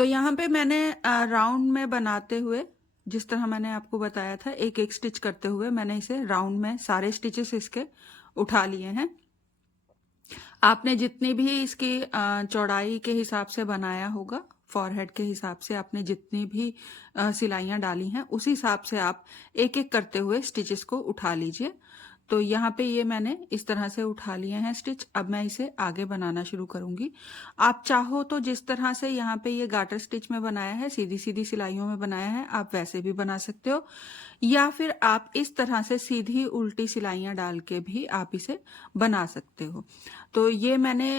तो यहाँ पे मैंने राउंड में बनाते हुए, जिस तरह मैंने आपको बताया था, एक एक स्टिच करते हुए मैंने इसे राउंड में सारे स्टिचेस इसके उठा लिए हैं। आपने जितनी भी इसकी चौड़ाई के हिसाब से बनाया होगा, फॉरहेड के हिसाब से आपने जितनी भी सिलाइयाँ डाली हैं, उस हिसाब से आप एक एक करते हुए स्टिचेस को उठा लीजिए। तो यहाँ पे ये मैंने इस तरह से उठा लिए हैं स्टिच। अब मैं इसे आगे बनाना शुरू करूंगी। आप चाहो तो जिस तरह से यहाँ पे ये गाटर स्टिच में बनाया है, सीधी सीधी सिलाइयों में बनाया है, आप वैसे भी बना सकते हो, या फिर आप इस तरह से सीधी उल्टी सिलाइयाँ डाल के भी आप इसे बना सकते हो। तो ये मैंने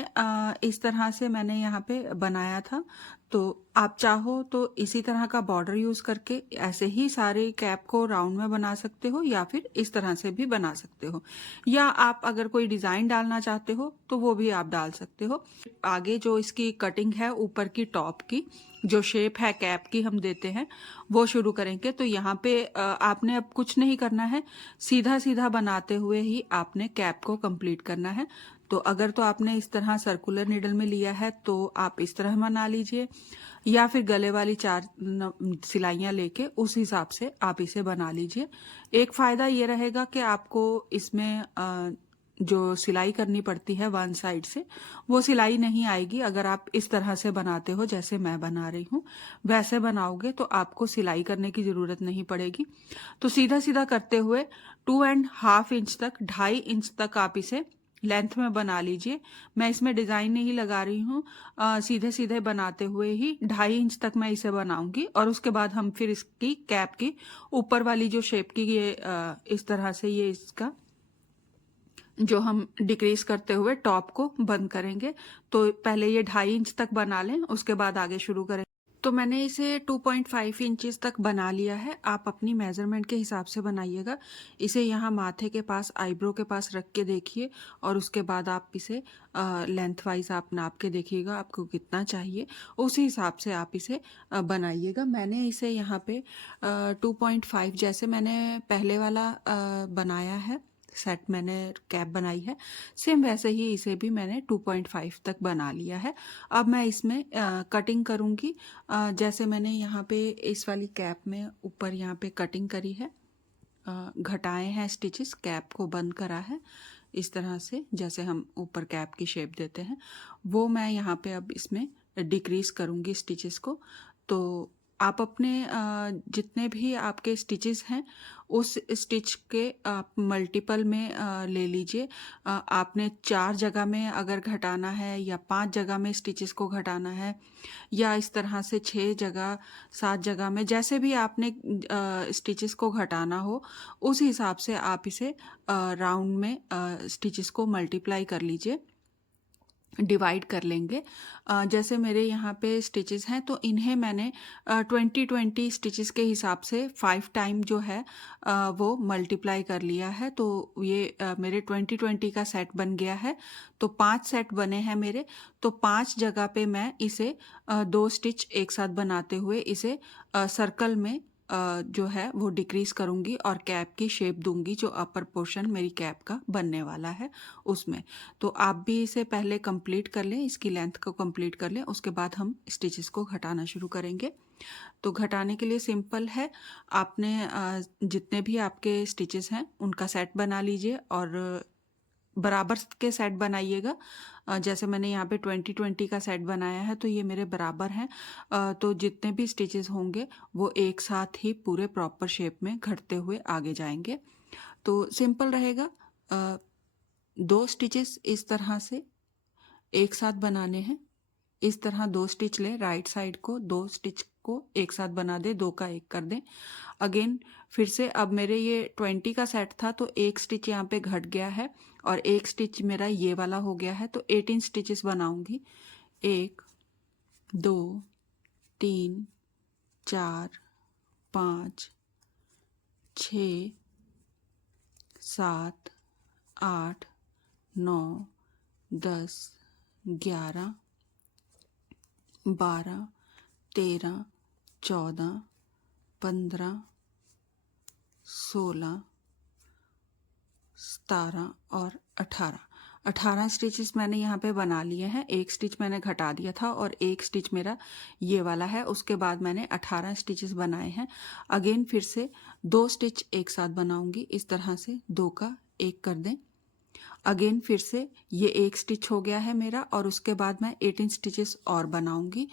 इस तरह से मैंने यहाँ पे बनाया था। तो आप चाहो तो इसी तरह का बॉर्डर यूज करके ऐसे ही सारे कैप को राउंड में बना सकते हो, या फिर इस तरह से भी बना सकते हो, या आप अगर कोई डिजाइन डालना चाहते हो तो वो भी आप डाल सकते हो। आगे जो इसकी कटिंग है, ऊपर की टॉप की जो शेप है कैप की हम देते हैं, वो शुरू करेंगे। तो यहाँ पे आपने अब कुछ नहीं करना है, सीधा सीधा बनाते हुए ही आपने कैप को कंप्लीट करना है। तो अगर तो आपने इस तरह सर्कुलर नीडल में लिया है तो आप इस तरह बना लीजिए, या फिर गले वाली 4 सिलाइयाँ लेके उस हिसाब से आप इसे बना लीजिए। एक फायदा ये रहेगा कि आपको इसमें जो सिलाई करनी पड़ती है वन साइड से, वो सिलाई नहीं आएगी। अगर आप इस तरह से बनाते हो जैसे मैं बना रही हूँ, वैसे बनाओगे तो आपको सिलाई करने की जरूरत नहीं पड़ेगी। तो सीधा सीधा करते हुए 2.5 इंच तक, 2.5 इंच तक आप इसे लेंथ में बना लीजिए। मैं इसमें डिजाइन नहीं लगा रही हूँ, सीधे सीधे बनाते हुए ही 2.5 इंच तक मैं इसे बनाऊंगी, और उसके बाद हम फिर इसकी कैप की ऊपर वाली जो शेप की ये इस तरह से ये इसका जो हम डिक्रीज करते हुए टॉप को बंद करेंगे। तो पहले ये 2.5 इंच तक बना लें, उसके बाद आगे शुरू करें। तो मैंने इसे 2.5 इंचेस तक बना लिया है। आप अपनी मेजरमेंट के हिसाब से बनाइएगा। इसे यहाँ माथे के पास, आईब्रो के पास रख के देखिए, और उसके बाद आप इसे लेंथ वाइज आप नाप के देखिएगा आपको कितना चाहिए, उसी हिसाब से आप इसे बनाइएगा। मैंने इसे यहाँ पे 2.5, जैसे मैंने पहले वाला बनाया है सेट, मैंने कैप बनाई है, सेम वैसे ही इसे भी मैंने 2.5 तक बना लिया है। अब मैं इसमें कटिंग करूँगी। जैसे मैंने यहाँ पे इस वाली कैप में ऊपर यहाँ पे कटिंग करी है, घटाए हैं स्टिचेस, कैप को बंद करा है इस तरह से, जैसे हम ऊपर कैप की शेप देते हैं, वो मैं यहाँ पे अब इसमें डिक्रीज करूँगी स्टिचेस को। तो आप अपने जितने भी आपके स्टिचेस हैं, उस स्टिच के आप मल्टीपल में ले लीजिए। आपने 4 जगह में अगर घटाना है, या 5 जगह में स्टिचेस को घटाना है, या इस तरह से 6 जगह, 7 जगह में, जैसे भी आपने स्टिचेस को घटाना हो, उस हिसाब से आप इसे राउंड में स्टिचेस को मल्टीप्लाई कर लीजिए, डिवाइड कर लेंगे। जैसे मेरे यहाँ पे स्टिचेस हैं, तो इन्हें मैंने 20 स्टिचेस के हिसाब से 5 टाइम जो है वो मल्टीप्लाई कर लिया है। तो ये मेरे 20 का सेट बन गया है। तो 5 सेट बने हैं मेरे। तो 5 जगह पे मैं इसे 2 स्टिच एक साथ बनाते हुए इसे सर्कल में जो है वो डिक्रीज करूंगी, और कैप की शेप दूंगी जो अपर पोर्शन मेरी कैप का बनने वाला है उसमें। तो आप भी इसे पहले कंप्लीट कर लें, इसकी लेंथ को कंप्लीट कर लें, उसके बाद हम स्टिचेस को घटाना शुरू करेंगे। तो घटाने के लिए सिंपल है, आपने जितने भी आपके स्टिचेस हैं उनका सेट बना लीजिए, और बराबर के सेट बनाइएगा। जैसे मैंने यहाँ पे 20 का सेट बनाया है, तो ये मेरे बराबर हैं। तो जितने भी स्टिचेस होंगे वो एक साथ ही पूरे प्रॉपर शेप में घटते हुए आगे जाएंगे। तो सिंपल रहेगा। 2 स्टिचेस इस तरह से एक साथ बनाने हैं। इस तरह 2 स्टिच लें, राइट साइड को 2 स्टिच को एक साथ बना दे, 2 का 1 कर दें। अगेन फिर से, अब मेरे ये 20 का सेट था, तो 1 स्टिच यहाँ पे घट गया है, और 1 स्टिच मेरा ये वाला हो गया है। तो 18 स्टिचेस बनाऊंगी। 1 2 3 4 5 6 7 8 9 10 11 12 13 14 15 16 17 और 18। 18 स्टिचेस मैंने यहाँ पे बना लिए हैं। एक स्टिच मैंने घटा दिया था और एक स्टिच मेरा ये वाला है। उसके बाद मैंने 18 स्टिचेस बनाए हैं। अगेन फिर से 2 स्टिच एक साथ बनाऊंगी, इस तरह से 2 का 1 कर दें। अगेन फिर से ये एक स्टिच हो गया है मेरा और उसके बाद मैं 18 स्टिचेस और बनाऊंगी,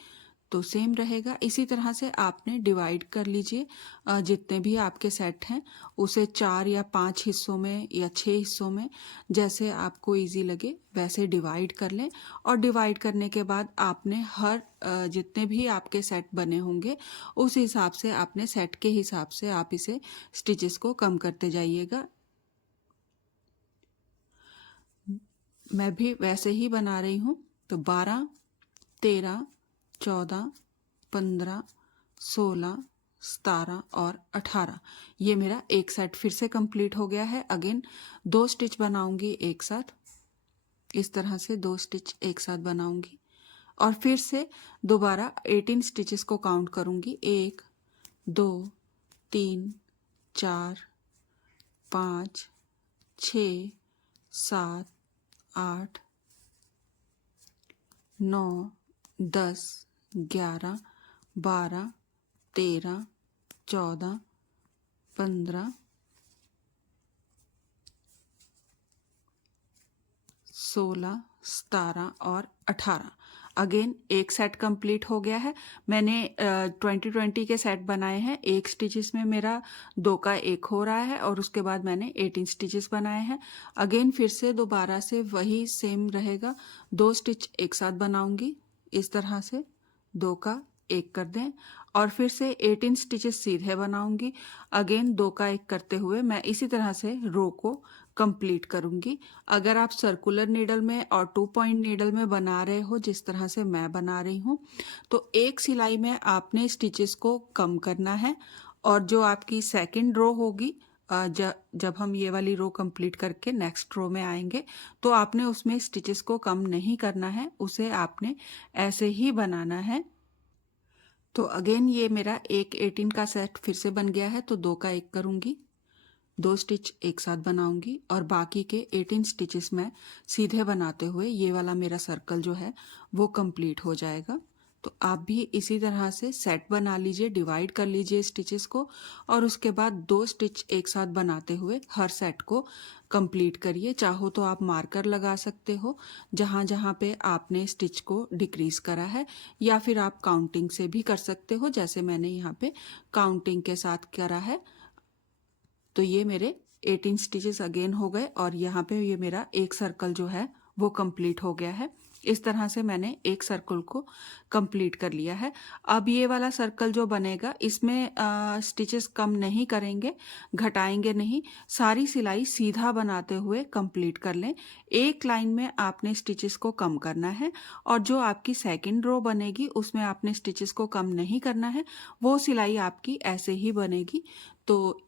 तो सेम रहेगा। इसी तरह से आपने डिवाइड कर लीजिए, जितने भी आपके सेट हैं उसे 4 या 5 हिस्सों में या 6 हिस्सों में, जैसे आपको इजी लगे वैसे डिवाइड कर लें। और डिवाइड करने के बाद आपने हर जितने भी आपके सेट बने होंगे उस हिसाब से, आपने सेट के हिसाब से आप इसे स्टिचेस को कम करते जाइएगा। मैं भी वैसे ही बना रही हूँ। तो 12, 13, 14, 15, 16, 17 और 18, ये मेरा एक सेट फिर से कंप्लीट हो गया है। अगेन 2 स्टिच बनाऊंगी एक साथ, इस तरह से 2 स्टिच एक साथ बनाऊंगी और फिर से दोबारा 18 स्टिचेस को काउंट करूंगी। 1, 2, 3, 4, 5, 6, 7, 8, 9, 10, 11, 12, 13, 14, 15, 16, 17 और 18। अगेन एक सेट कंप्लीट हो गया है। मैंने 20-20 के सेट बनाए हैं। एक स्टिचेस में मेरा 2 का 1 हो रहा है और उसके बाद मैंने 18 स्टिचेस बनाए हैं। अगेन फिर से दोबारा से वही सेम रहेगा। 2 स्टिच एक साथ बनाऊंगी, इस तरह से 2 का 1 कर दें और फिर से 18 स्टिचेस सीधे बनाऊंगी। अगेन 2 का 1 करते हुए मैं इसी तरह से रो को कंप्लीट करूंगी। अगर आप सर्कुलर नीडल में और 2 पॉइंट नीडल में बना रहे हो जिस तरह से मैं बना रही हूँ, तो एक सिलाई में आपने स्टिचेस को कम करना है और जो आपकी सेकंड रो होगी, जब हम ये वाली रो कंप्लीट करके नेक्स्ट रो में आएंगे तो आपने उसमें स्टिचेस को कम नहीं करना है, उसे आपने ऐसे ही बनाना है। तो अगेन ये मेरा एक 18 का सेट फिर से बन गया है। तो 2 का 1 करूंगी, 2 स्टिच एक साथ बनाऊंगी और बाकी के 18 स्टिचेस मैं सीधे बनाते हुए ये वाला मेरा सर्कल जो है वो कंप्लीट हो जाएगा। तो आप भी इसी तरह से सेट बना लीजिए, डिवाइड कर लीजिए स्टिचेस को और उसके बाद 2 स्टिच एक साथ बनाते हुए हर सेट को कंप्लीट करिए। चाहो तो आप मार्कर लगा सकते हो जहाँ जहाँ पे आपने स्टिच को डिक्रीज करा है, या फिर आप काउंटिंग से भी कर सकते हो, जैसे मैंने यहाँ पे काउंटिंग के साथ करा है। तो ये मेरे 18 स्टिचेस अगेन हो गए और यहाँ पे ये मेरा एक सर्कल जो है वो कंप्लीट हो गया है। इस तरह से मैंने एक सर्कल को कंप्लीट कर लिया है। अब ये वाला सर्कल जो बनेगा इसमें स्टिचेस कम नहीं करेंगे, घटाएंगे नहीं, सारी सिलाई सीधा बनाते हुए कंप्लीट कर लें। एक लाइन में आपने स्टिचेस को कम करना है और जो आपकी सेकंड रो बनेगी उसमें आपने स्टिचेस को कम नहीं करना है, वो सिलाई आपकी ऐसे ही बनेगी। तो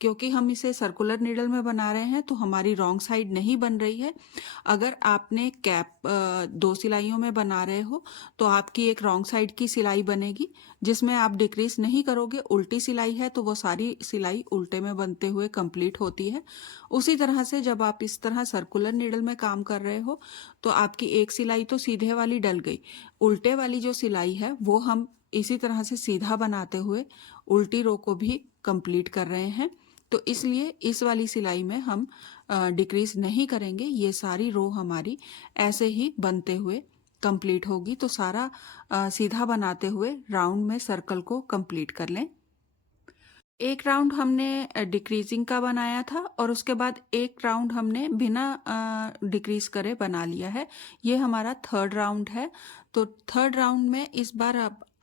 क्योंकि हम इसे सर्कुलर नीडल में बना रहे हैं तो हमारी रॉन्ग साइड नहीं बन रही है। अगर आपने कैप 2 सिलाइयों में बना रहे हो तो आपकी एक रॉन्ग साइड की सिलाई बनेगी जिसमें आप डिक्रीज नहीं करोगे। उल्टी सिलाई है तो वो सारी सिलाई उल्टे में बनते हुए कंप्लीट होती है। उसी तरह से जब आप इस तरह सर्कुलर नीडल में काम कर रहे हो तो आपकी एक सिलाई तो सीधे वाली डल गई, उल्टे वाली जो सिलाई है वो हम इसी तरह से सीधा बनाते हुए उल्टी रो को भी कंप्लीट कर रहे हैं। तो इसलिए इस वाली सिलाई में हम डिक्रीज नहीं करेंगे, ये सारी रो हमारी ऐसे ही बनते हुए कंप्लीट होगी। तो सारा सीधा बनाते हुए राउंड में सर्कल को कंप्लीट कर लें। एक राउंड हमने डिक्रीजिंग का बनाया था और उसके बाद एक राउंड हमने बिना डिक्रीज करे बना लिया है। ये हमारा थर्ड राउंड है। तो थर्ड राउंड में इस बार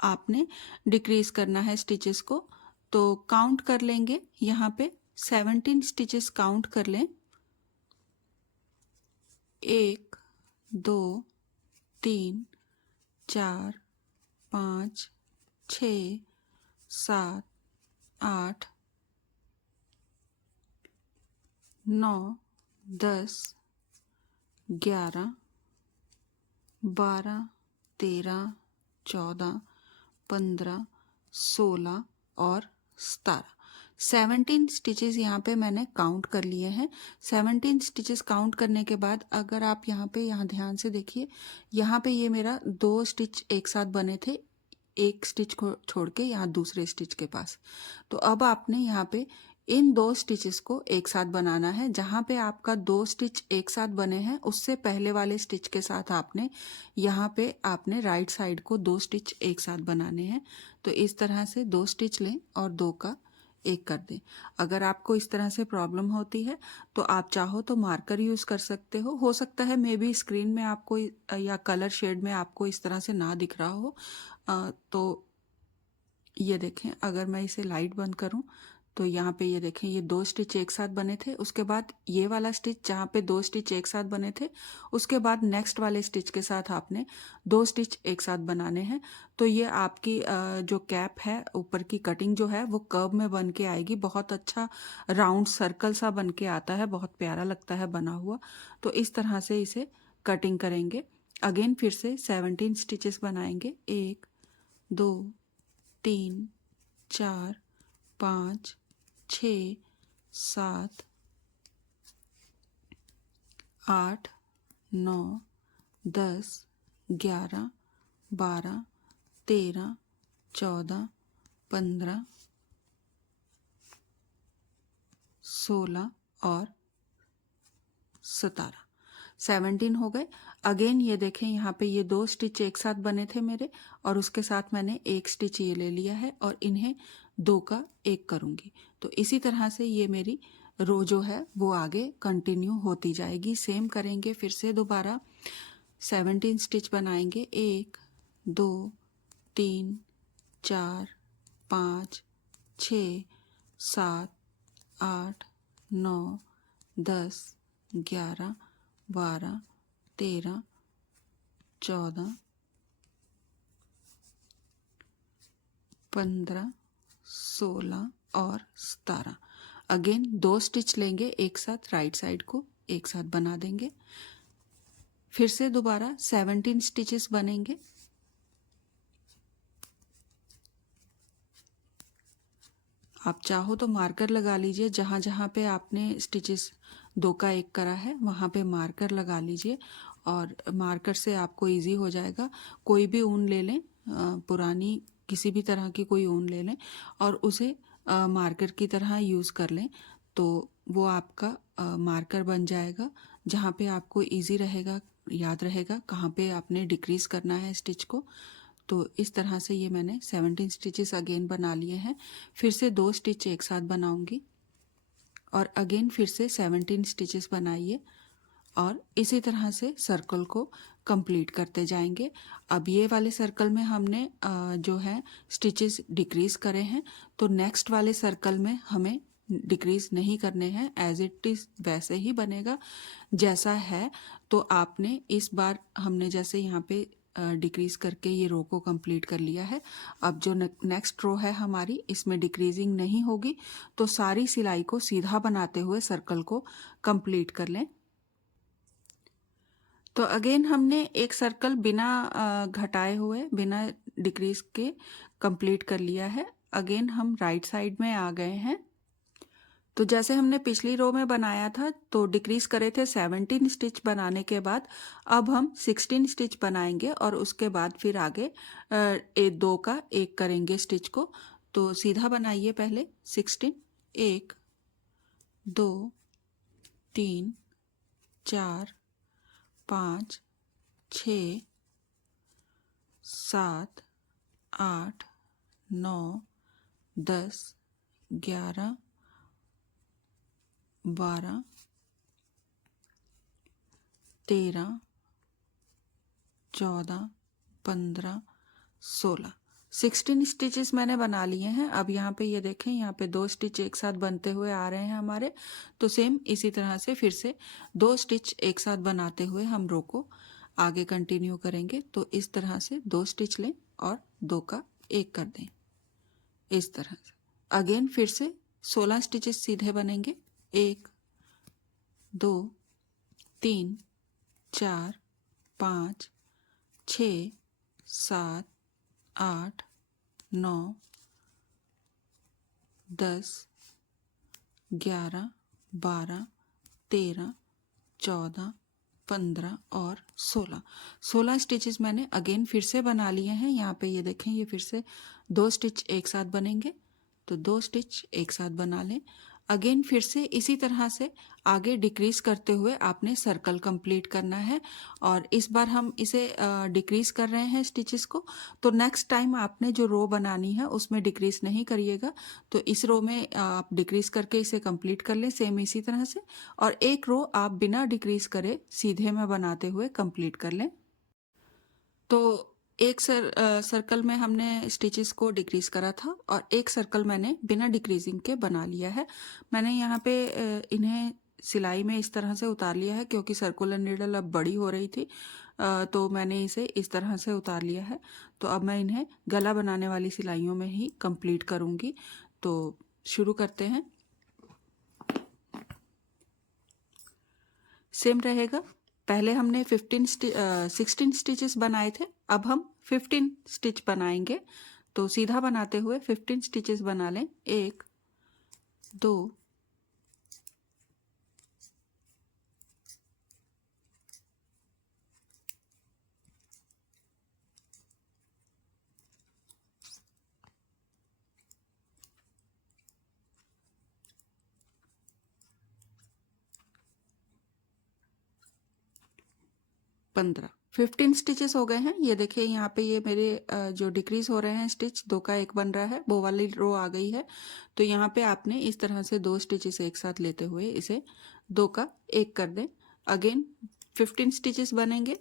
आपने डिक्रीज करना है स्टिचेस को। तो काउंट कर लेंगे, यहाँ पे 17 स्टिचेस काउंट कर लें। 1, 2, 3, 4, 5, 6, 7, 8, 9, 10, 11, 12, 13, 14, 15, 16 और 17। 17 स्टिचेस यहाँ पे मैंने काउंट कर लिए हैं। 17 स्टिचेस काउंट करने के बाद अगर आप यहाँ ध्यान से देखिए, यहाँ पे ये मेरा 2 स्टिच एक साथ बने थे, एक स्टिच को छोड़ के यहाँ दूसरे स्टिच के पास। तो अब आपने यहाँ पे इन 2 स्टिचेस को एक साथ बनाना है। जहाँ पे आपका 2 स्टिच एक साथ बने हैं उससे पहले वाले स्टिच के साथ आपने यहाँ पे आपने राइट साइड को 2 स्टिच एक साथ बनाने हैं। तो इस तरह से 2 स्टिच लें और 2 का एक कर दें। अगर आपको इस तरह से प्रॉब्लम होती है तो आप चाहो तो मार्कर यूज़ कर सकते हो सकता है मे बी स्क्रीन में आपको या कलर शेड में आपको इस तरह से ना दिख रहा हो। तो ये देखें, अगर मैं इसे लाइट बंद करूं तो यहाँ पे ये देखें, ये 2 स्टिच एक साथ बने थे। उसके बाद ये वाला स्टिच जहाँ पे 2 स्टिच एक साथ बने थे, उसके बाद नेक्स्ट वाले स्टिच के साथ आपने 2 स्टिच एक साथ बनाने हैं। तो ये आपकी जो कैप है, ऊपर की कटिंग जो है वो कर्व में बन के आएगी। बहुत अच्छा राउंड सर्कल सा बन के आता है, बहुत प्यारा लगता है बना हुआ। तो इस तरह से इसे कटिंग करेंगे। अगेन फिर से 17 स्टिचेस बनाएंगे। 1 2 3 4 5 6 7 8 9 10 11 12 13 14 15 16 और 17 17 हो गए। अगेन ये देखें, यहाँ पे ये 2 स्टिच एक साथ बने थे मेरे और उसके साथ मैंने एक स्टिच ये ले लिया है और इन्हें 2 का एक करूँगी। तो इसी तरह से ये मेरी रो जो है वो आगे कंटिन्यू होती जाएगी। सेम करेंगे फिर से दोबारा। 17 स्टिच बनाएंगे। 1 2 3 4 5 6 7 8 9 10 11 12 13 14 15 16 और 17। अगेन 2 स्टिच लेंगे एक साथ, राइट साइड को एक साथ बना देंगे। फिर से दोबारा 17 स्टिचेस बनेंगे। आप चाहो तो मार्कर लगा लीजिए, जहाँ जहाँ पे आपने स्टिचेस 2 का एक करा है वहाँ पे मार्कर लगा लीजिए और मार्कर से आपको इजी हो जाएगा। कोई भी ऊन ले लें, पुरानी किसी भी तरह की कोई ऊन ले लें और उसे मार्कर की तरह यूज़ कर लें, तो वो आपका मार्कर बन जाएगा। जहाँ पे आपको इजी रहेगा, याद रहेगा कहाँ पे आपने डिक्रीज़ करना है स्टिच को। तो इस तरह से ये मैंने 17 स्टिचेस अगेन बना लिए हैं। फिर से 2 स्टिच एक साथ बनाऊंगी और अगेन फिर से 17 स्टिचेस बनाइए और इसी तरह से सर्कल को कंप्लीट करते जाएंगे। अब ये वाले सर्कल में हमने जो है स्टिचेस डिक्रीज करे हैं, तो नेक्स्ट वाले सर्कल में हमें डिक्रीज नहीं करने हैं, एज इट इज़ वैसे ही बनेगा जैसा है। तो आपने इस बार हमने जैसे यहाँ पे डिक्रीज करके ये रो को कंप्लीट कर लिया है। अब जो नेक्स्ट रो है हमारी, इसमें डिक्रीजिंग नहीं होगी, तो सारी सिलाई को सीधा बनाते हुए सर्कल को कंप्लीट कर लें। तो अगेन हमने एक सर्कल बिना घटाए हुए, बिना डिक्रीज के कंप्लीट कर लिया है। अगेन हम राइट साइड में आ गए हैं। तो जैसे हमने पिछली रो में बनाया था तो डिक्रीज करे थे 17 स्टिच बनाने के बाद, अब हम 16 स्टिच बनाएंगे और उसके बाद फिर आगे 2 का एक करेंगे स्टिच को। तो सीधा बनाइए पहले 16। 1 2 3 4 5 6 7 8 9 10 11 12 13 14 15 16 16 स्टिचेस मैंने बना लिए हैं। अब यहाँ पे ये देखें, यहाँ पे 2 स्टिच एक साथ बनते हुए आ रहे हैं हमारे। तो सेम इसी तरह से फिर से 2 स्टिच एक साथ बनाते हुए हम रो को आगे कंटिन्यू करेंगे। तो इस तरह से 2 स्टिच लें और 2 का एक कर दें, इस तरह से। अगेन फिर से 16 स्टिचेस सीधे बनेंगे। 1 2 3 4 5 6 7 8 9 10 11, 12, 13, 14, 15 और 16 स्टिचेस मैंने अगेन फिर से बना लिए हैं। यहाँ पे ये देखें, ये फिर से 2 स्टिच एक साथ बनेंगे, तो 2 स्टिच एक साथ बना लें। अगेन फिर से इसी तरह से आगे डिक्रीज करते हुए आपने सर्कल कंप्लीट करना है। और इस बार हम इसे डिक्रीज कर रहे हैं स्टिचेस को, तो नेक्स्ट टाइम आपने जो रो बनानी है उसमें डिक्रीज नहीं करिएगा। तो इस रो में आप डिक्रीज करके इसे कंप्लीट कर लें सेम इसी तरह से, और एक रो आप बिना डिक्रीज करे सीधे में बनाते हुए कंप्लीट कर लें। तो एक सर्कल में हमने स्टिचेस को डिक्रीज करा था और एक सर्कल मैंने बिना डिक्रीजिंग के बना लिया है। मैंने यहाँ पे इन्हें सिलाई में इस तरह से उतार लिया है क्योंकि सर्कुलर नीडल अब बड़ी हो रही थी, तो मैंने इसे इस तरह से उतार लिया है। तो अब मैं इन्हें गला बनाने वाली सिलाइयों में ही कंप्लीट करूँगी। तो शुरू करते हैं। सेम रहेगा, पहले हमने 16 स्टिचेस बनाए थे, अब हम 15 स्टिच बनाएंगे। तो सीधा बनाते हुए 15 स्टिचेस बना लें। 1, 2, 15 15 स्टिचेस हो गए हैं। ये देखिए यहाँ पे ये मेरे जो डिक्रीज हो रहे हैं स्टिच, 2 का 1 बन रहा है, वो वाली रो आ गई है। तो यहाँ पे आपने इस तरह से 2 स्टिचेस एक साथ लेते हुए इसे 2 का 1 कर दें। अगेन 15 स्टिचेस बनेंगे।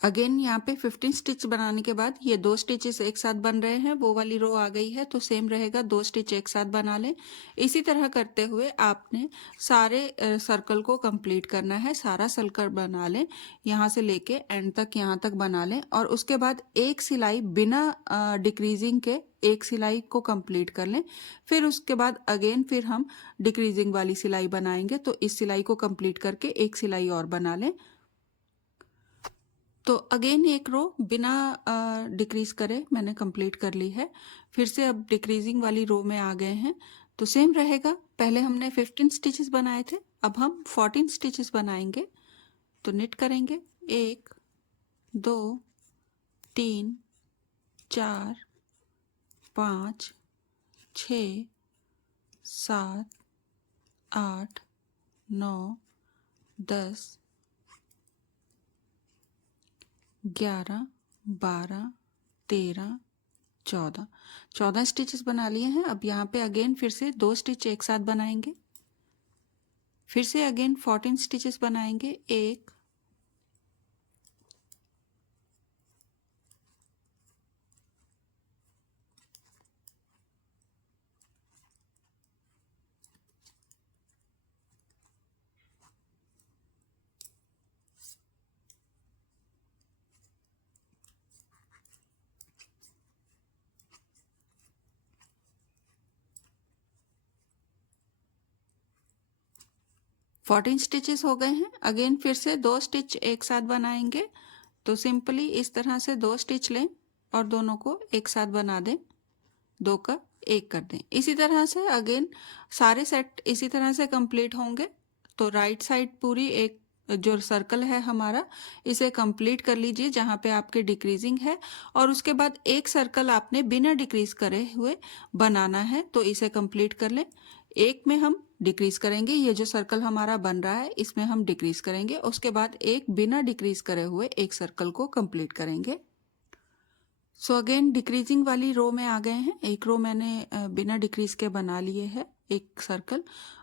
अगेन यहाँ पे 15 स्टिच बनाने के बाद ये 2 स्टिचेस एक साथ बन रहे हैं, वो वाली रो आ गई है। तो सेम रहेगा, 2 स्टिच एक साथ बना लें। इसी तरह करते हुए आपने सारे सर्कल को कंप्लीट करना है। सारा सर्कल बना लें, यहाँ से लेके एंड तक यहाँ तक बना लें, और उसके बाद एक सिलाई बिना डिक्रीजिंग के एक सिलाई को कंप्लीट कर लें। फिर उसके बाद अगेन फिर हम डिक्रीजिंग वाली सिलाई बनाएंगे। तो इस सिलाई को कंप्लीट करके एक सिलाई और बना लें। तो अगेन एक रो बिना डिक्रीज करे मैंने कंप्लीट कर ली है। फिर से अब डिक्रीजिंग वाली रो में आ गए हैं। तो सेम रहेगा, पहले हमने 15 स्टिचेस बनाए थे, अब हम 14 स्टिचेस बनाएंगे। तो निट करेंगे 1, 2, 3, 4, 5, 6, 7, 8, 9, 10, 11, 12, 13, 14 स्टिचेस बना लिए हैं। अब यहाँ पे अगेन फिर से 2 स्टिच एक साथ बनाएंगे। फिर से अगेन 14 स्टिचेस बनाएंगे। 1, 14 स्टिचेस हो गए हैं। अगेन फिर से 2 स्टिच एक साथ बनाएंगे। तो सिंपली इस तरह से 2 स्टिच लें और दोनों को एक साथ बना दें, 2 का 1 कर दें। इसी तरह से अगेन सारे सेट इसी तरह से कंप्लीट होंगे। तो राइट साइड पूरी एक जो सर्कल है हमारा, इसे कंप्लीट कर लीजिए जहाँ पे आपके डिक्रीजिंग है, और उसके बाद एक सर्कल आपने बिना डिक्रीज करे हुए बनाना है। तो इसे कंप्लीट कर लें। एक में हम डिक्रीज करेंगे, ये जो सर्कल हमारा बन रहा है इसमें हम डिक्रीज करेंगे, उसके बाद एक बिना डिक्रीज करे हुए एक सर्कल को कंप्लीट करेंगे। सो अगेन डिक्रीजिंग वाली रो में आ गए हैं। एक रो मैंने बिना डिक्रीज के बना लिए है एक सर्कल।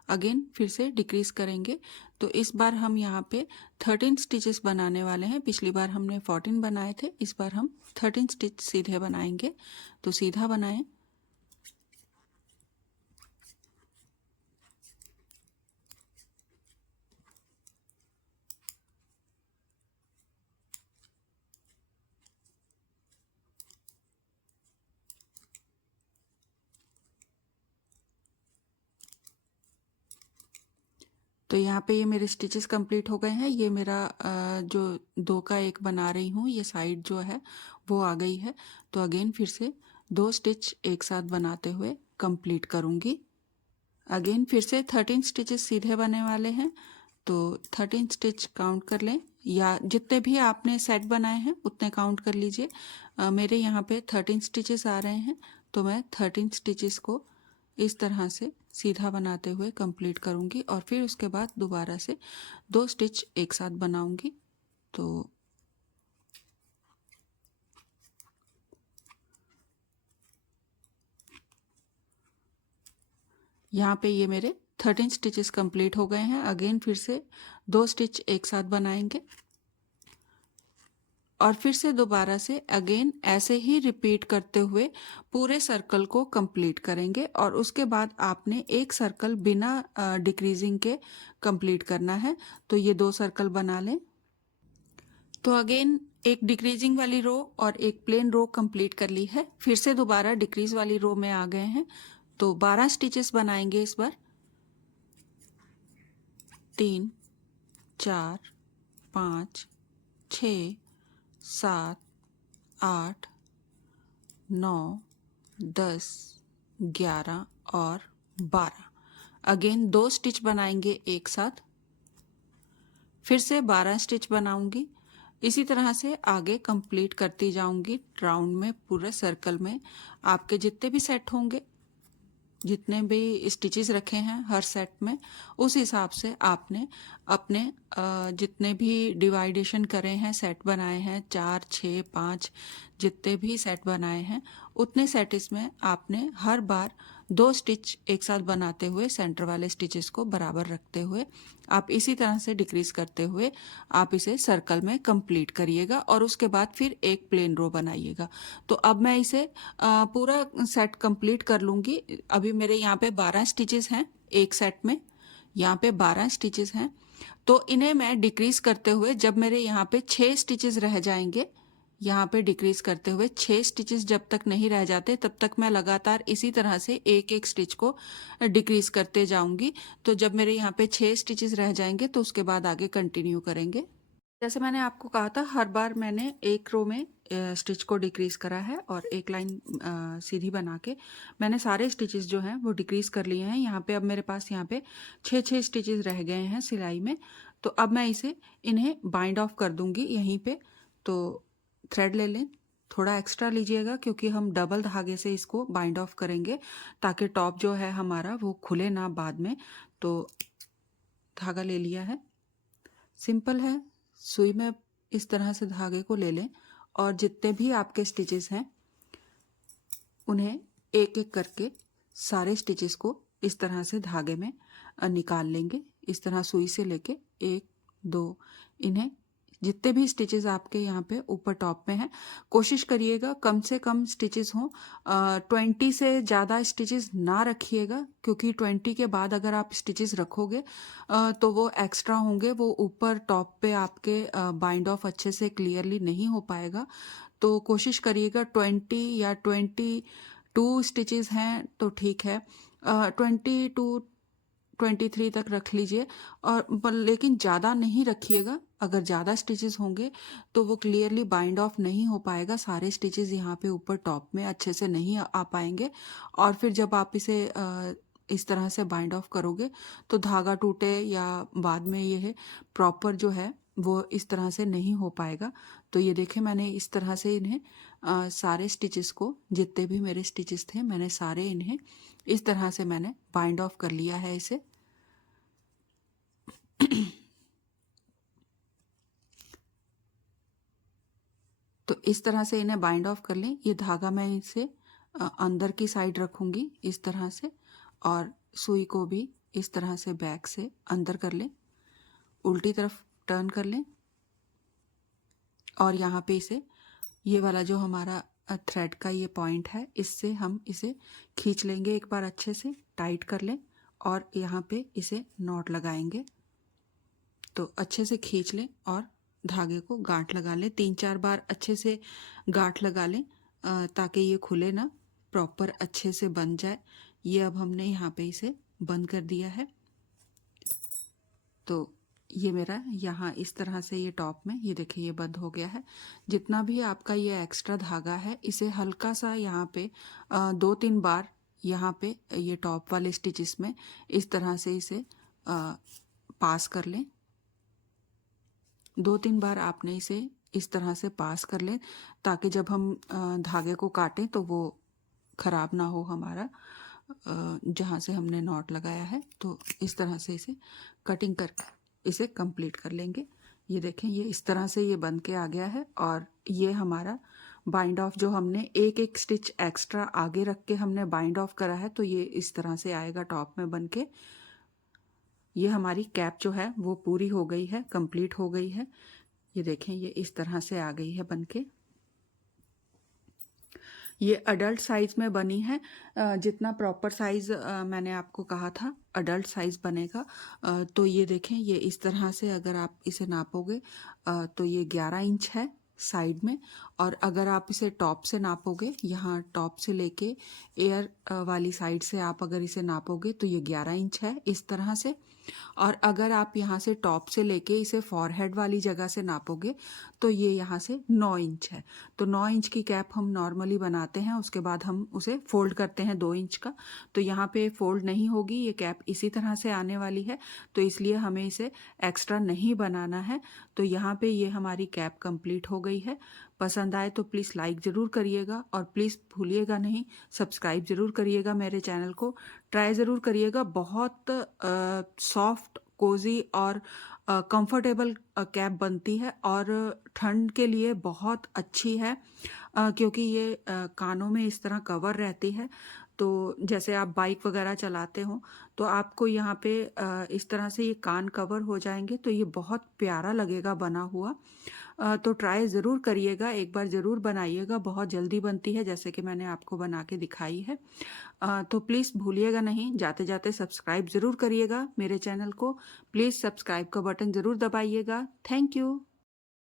अगेन फिर से डिक्रीज करेंगे। तो इस बार हम यहाँ पे 13 स्टिचेस बनाने वाले हैं। पिछली बार हमने 14 बनाए थे, इस बार हम 13 स्टिच सीधे बनाएंगे। तो सीधा बनाएं। तो यहाँ पे ये मेरे स्टिचेस कंप्लीट हो गए हैं। ये मेरा जो 2 का 1 बना रही हूँ, ये साइड जो है वो आ गई है। तो अगेन फिर से 2 स्टिच एक साथ बनाते हुए कंप्लीट करूँगी। अगेन फिर से 13 स्टिचेस सीधे बने वाले हैं। तो 13 स्टिच काउंट कर लें, या जितने भी आपने सेट बनाए हैं उतने काउंट कर लीजिए। मेरे यहाँ पे 13 स्टिचेस आ रहे हैं, तो मैं 13 स्टिचेस को इस तरह से सीधा बनाते हुए कंप्लीट करूँगी और फिर उसके बाद दोबारा से 2 स्टिच एक साथ बनाऊँगी। तो यहाँ पे ये मेरे 13 स्टिचेस कंप्लीट हो गए हैं। अगेन फिर से 2 स्टिच एक साथ बनाएंगे और फिर से दोबारा से अगेन ऐसे ही रिपीट करते हुए पूरे सर्कल को कंप्लीट करेंगे। और उसके बाद आपने एक सर्कल बिना डिक्रीजिंग के कंप्लीट करना है। तो ये 2 सर्कल बना लें। तो अगेन एक डिक्रीजिंग वाली रो और एक प्लेन रो कंप्लीट कर ली है। फिर से दोबारा डिक्रीज वाली रो में आ गए हैं। तो 12 स्टिचेस बनाएंगे इस बार। 3 4 5 6 7 8 9 10 11 और 12। अगेन 2 स्टिच बनाएंगे एक साथ, फिर से 12 स्टिच बनाऊंगी। इसी तरह से आगे कंप्लीट करती जाऊंगी राउंड में, पूरे सर्कल में। आपके जितने भी सेट होंगे, जितने भी स्टिचेस रखे हैं हर सेट में, उस हिसाब से आपने अपने जितने भी डिवाइडेशन करे हैं, सेट बनाए हैं 4 6 5, जितने भी सेट बनाए हैं उतने सेट इसमें आपने हर बार 2 स्टिच एक साथ बनाते हुए सेंटर वाले स्टिचेस को बराबर रखते हुए आप इसी तरह से डिक्रीज करते हुए आप इसे सर्कल में कंप्लीट करिएगा और उसके बाद फिर एक प्लेन रो बनाइएगा। तो अब मैं इसे पूरा सेट कंप्लीट कर लूँगी। अभी मेरे यहाँ पे 12 स्टिचेस हैं एक सेट में, यहाँ पे 12 स्टिचेस हैं। तो इन्हें मैं डिक्रीज करते हुए जब मेरे यहाँ पे 6 स्टिचेस रह जाएंगे, यहाँ पे डिक्रीज करते हुए 6 स्टिचेस जब तक नहीं रह जाते तब तक मैं लगातार इसी तरह से एक एक स्टिच को डिक्रीज करते जाऊंगी। तो जब मेरे यहाँ पे 6 स्टिचेस रह जाएंगे तो उसके बाद आगे कंटिन्यू करेंगे। जैसे मैंने आपको कहा था, हर बार मैंने एक रो में स्टिच को डिक्रीज करा है और एक लाइन सीधी बना के मैंने सारे स्टिचेस जो हैं वो डिक्रीज कर लिए हैं। यहाँ पे अब मेरे पास यहाँ पे 6 स्टिचेस रह गए हैं सिलाई में। तो अब मैं इसे इन्हें बाइंड ऑफ कर दूंगी यहीं पे। तो थ्रेड ले लें, थोड़ा एक्स्ट्रा लीजिएगा क्योंकि हम डबल धागे से इसको बाइंड ऑफ करेंगे ताकि टॉप जो है हमारा वो खुले ना बाद में। तो धागा ले लिया है, सिंपल है। सुई में इस तरह से धागे को ले लें और जितने भी आपके स्टिचेस हैं उन्हें एक एक करके सारे स्टिचेस को इस तरह से धागे में निकाल लेंगे। इस तरह सुई से लेके 1 2, इन्हें जितने भी स्टिचेस आपके यहाँ पे ऊपर टॉप में हैं, कोशिश करिएगा कम से कम स्टिचेस हों। 20 से ज़्यादा स्टिचेस ना रखिएगा क्योंकि 20 के बाद अगर आप स्टिचेस रखोगे तो वो एक्स्ट्रा होंगे, वो ऊपर टॉप पे आपके बाइंड ऑफ अच्छे से क्लियरली नहीं हो पाएगा। तो कोशिश करिएगा 20 या 22 स्टिचेस हैं तो ठीक है, 20 टू 23 तक रख लीजिए। और लेकिन ज़्यादा नहीं रखिएगा, अगर ज़्यादा स्टिचेस होंगे तो वो क्लियरली बाइंड ऑफ नहीं हो पाएगा, सारे स्टिचेस यहाँ पे ऊपर टॉप में अच्छे से नहीं आ पाएंगे। और फिर जब आप इसे इस तरह से बाइंड ऑफ करोगे तो धागा टूटे या बाद में ये प्रॉपर जो है वो इस तरह से नहीं हो पाएगा। तो ये देखें, मैंने इस तरह से इन्हें सारे स्टिचेस को, जितने भी मेरे स्टिचेस थे मैंने सारे इन्हें इस तरह से मैंने बाइंड ऑफ कर लिया है इसे। तो इस तरह से इन्हें बाइंड ऑफ कर लें। ये धागा मैं इसे अंदर की साइड रखूंगी इस तरह से और सुई को भी इस तरह से बैक से अंदर कर लें, उल्टी तरफ टर्न कर लें और यहाँ पे इसे ये वाला जो हमारा थ्रेड का ये पॉइंट है, इससे हम इसे खींच लेंगे, एक बार अच्छे से टाइट कर लें और यहाँ पे इसे नॉट लगाएंगे। तो अच्छे से खींच लें और धागे को गांठ लगा लें, 3-4 बार अच्छे से गांठ लगा लें ताकि ये खुले ना, प्रॉपर अच्छे से बन जाए। ये अब हमने यहाँ पे इसे बंद कर दिया है। तो ये मेरा यहाँ इस तरह से ये टॉप में ये देखिए ये बंद हो गया है। जितना भी आपका ये एक्स्ट्रा धागा है इसे हल्का सा यहाँ पे 2-3 बार यहाँ पे ये टॉप वाले स्टिचेस में इस तरह से इसे पास कर लें। 2-3 बार आपने इसे इस तरह से पास कर लें ताकि जब हम धागे को काटें तो वो ख़राब ना हो हमारा, जहाँ से हमने नॉट लगाया है। तो इस तरह से इसे कटिंग कर इसे कंप्लीट कर लेंगे। ये देखें ये इस तरह से ये बन के आ गया है और ये हमारा बाइंड ऑफ जो हमने एक स्टिच एक्स्ट्रा आगे रख के हमने बाइंड ऑफ करा है, तो ये इस तरह से आएगा टॉप में बन के। ये हमारी कैप जो है वो पूरी हो गई है, कंप्लीट हो गई है। ये देखें ये इस तरह से आ गई है बन के। ये अडल्ट साइज़ में बनी है, जितना प्रॉपर साइज़ मैंने आपको कहा था अडल्ट साइज़ बनेगा। तो ये देखें ये इस तरह से अगर आप इसे नापोगे तो ये 11 इंच है साइड में, और अगर आप इसे टॉप से नापोगे, यहाँ टॉप से लेके एयर वाली साइड से आप अगर इसे नापोगे तो ये 11 इंच है इस तरह से। और अगर आप यहाँ से टॉप से लेके इसे फॉरहेड वाली जगह से नापोगे तो ये यहाँ से 9 इंच है। तो 9 इंच की कैप हम नॉर्मली बनाते हैं, उसके बाद हम उसे फोल्ड करते हैं 2 इंच का। तो यहाँ पे फोल्ड नहीं होगी, ये कैप इसी तरह से आने वाली है, तो इसलिए हमें इसे एक्स्ट्रा नहीं बनाना है। तो यहाँ पे ये हमारी कैप कंप्लीट हो गई है। पसंद आए तो प्लीज़ लाइक ज़रूर करिएगा और प्लीज़ भूलिएगा नहीं सब्सक्राइब ज़रूर करिएगा मेरे चैनल को। ट्राई ज़रूर करिएगा, बहुत सॉफ्ट कोजी और कंफर्टेबल कैप बनती है और ठंड के लिए बहुत अच्छी है, क्योंकि ये कानों में इस तरह कवर रहती है। तो जैसे आप बाइक वगैरह चलाते हो तो आपको यहाँ पे इस तरह से ये कान कवर हो जाएंगे, तो ये बहुत प्यारा लगेगा बना हुआ। तो ट्राई ज़रूर करिएगा, एक बार ज़रूर बनाइएगा, बहुत जल्दी बनती है जैसे कि मैंने आपको बना के दिखाई है। तो प्लीज़ भूलिएगा नहीं, जाते जाते सब्सक्राइब ज़रूर करिएगा मेरे चैनल को। प्लीज़ सब्सक्राइब का बटन ज़रूर दबाइएगा। Thank you.